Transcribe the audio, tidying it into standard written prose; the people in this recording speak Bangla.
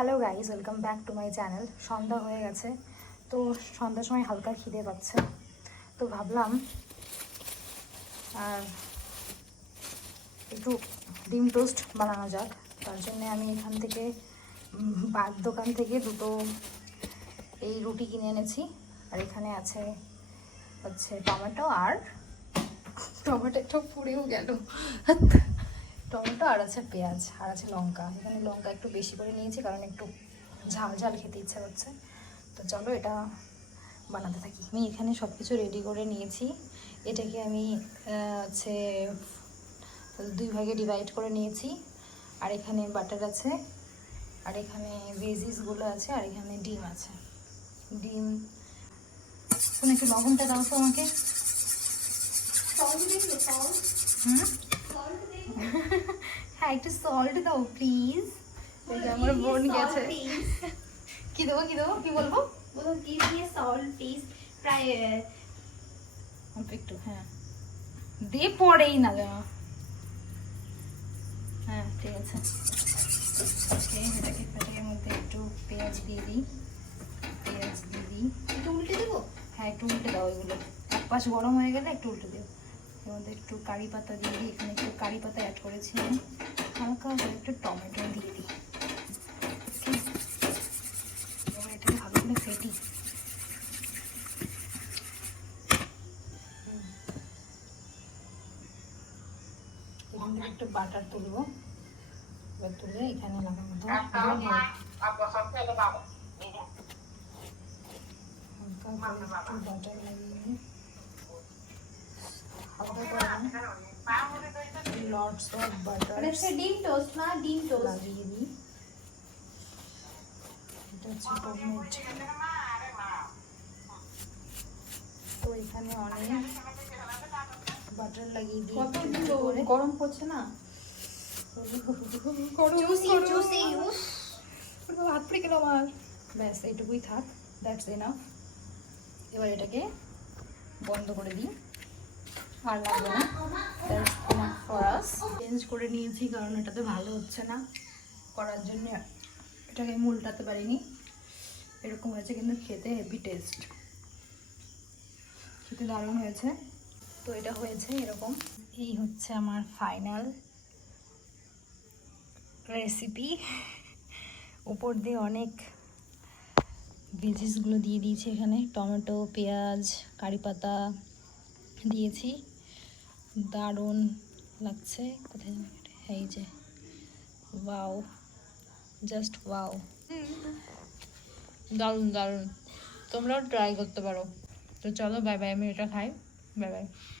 Hello guys, welcome back to my channel. সন্ধ্যা হয়ে গেছে, তো সন্ধ্যার সময় হালকা খিদে পাচ্ছে, তো ভাবলাম আর একটু ডিম টোস্ট বানানো যাক। তার জন্য আমি এখান থেকে দোকান থেকে দুটো এই রুটি কিনে এনেছি। আর এখানে আছে টমেটো, আর টমেটোটা পুড়েও গেল। টমেটো আর আছে পেঁয়াজ, আর আছে লঙ্কা। এখানে লঙ্কা একটু বেশি করে নিয়েছি কারণ একটু ঝাল ঝাল খেতে ইচ্ছা করছে। তো চলো এটা বানাতে থাকি। আমি এখানে সব কিছু রেডি করে নিয়েছি। এটাকে আমি হচ্ছে 2 ভাগে ডিভাইড করে নিয়েছি। আর এখানে বাটার আছে, আর এখানে ভেজিসগুলো আছে, আর এখানে ডিম আছে। ডিম তুমি একটু লবণটা দাও তো আমাকে। হ্যাঁ, একটু সল্ট দাও প্লিজ। আমার বোন গেছে। কি দেবো কি বলবো? একটু হ্যাঁ দে, পড়েই না। হ্যাঁ ঠিক আছে। এটাকে মধ্যে একটু পেঁয়াজ দিয়ে দিই। একটু উল্টে দেবো। হ্যাঁ একটু উল্টে দাও। এগুলো এক পাশ গরম হয়ে গেলে একটু উল্টে দিও। এর মধ্যে একটু কারি পাতা দিয়ে দিই। এখানে একটু কারি পাতা অ্যাড করেছি আমি। হালকা করে একটু টমেটো দিয়ে দিই। এবার এটাকে ভালো করে ফেটি। এখান থেকে একটু বাটার তুলবো। এবার তুলে এখানে লাগাবো। বাটার লাগিয়ে লটস অফ বাটার ডিম টোস্ট না, ডিম টোস্ট লাগিয়ে দিই। এটা হচ্ছে টমেটো। তো এখানে অনেক বাটার লাগিয়ে দিই। গরম পড়ছে না? হাত পড়ে গেল আমার। ব্যাস এইটুকুই থাক, দ্যাটস এনাফ। এবার এটাকে বন্ধ করে দিই, আর লাগবে না। That's enough for us. Change করে নিয়েছি কারণ এটাতে ভালো হচ্ছে না করার জন্য। এটাকে আমি উল্টাতে পারিনি। এরকম হয়েছে, কিন্তু খেতে হেভি টেস্ট, খেতে দারুণ হয়েছে। তো এটা হয়েছে এরকম। এই হচ্ছে আমার ফাইনাল রেসিপি। উপর দিয়ে অনেক ভেজিসগুলো দিয়ে দিয়েছি। এখানে টমেটো, পেঁয়াজ, কারি পাতা দিয়েছি। দারুণ লাগছে। কোথায় এই যে ওয়াও, জাস্ট ওয়াও, দারুণ দারুণ। তোমরাও ট্রাই করতে পারো। তো চলো বাই বাই, আমি এটা খাই। Bye bye.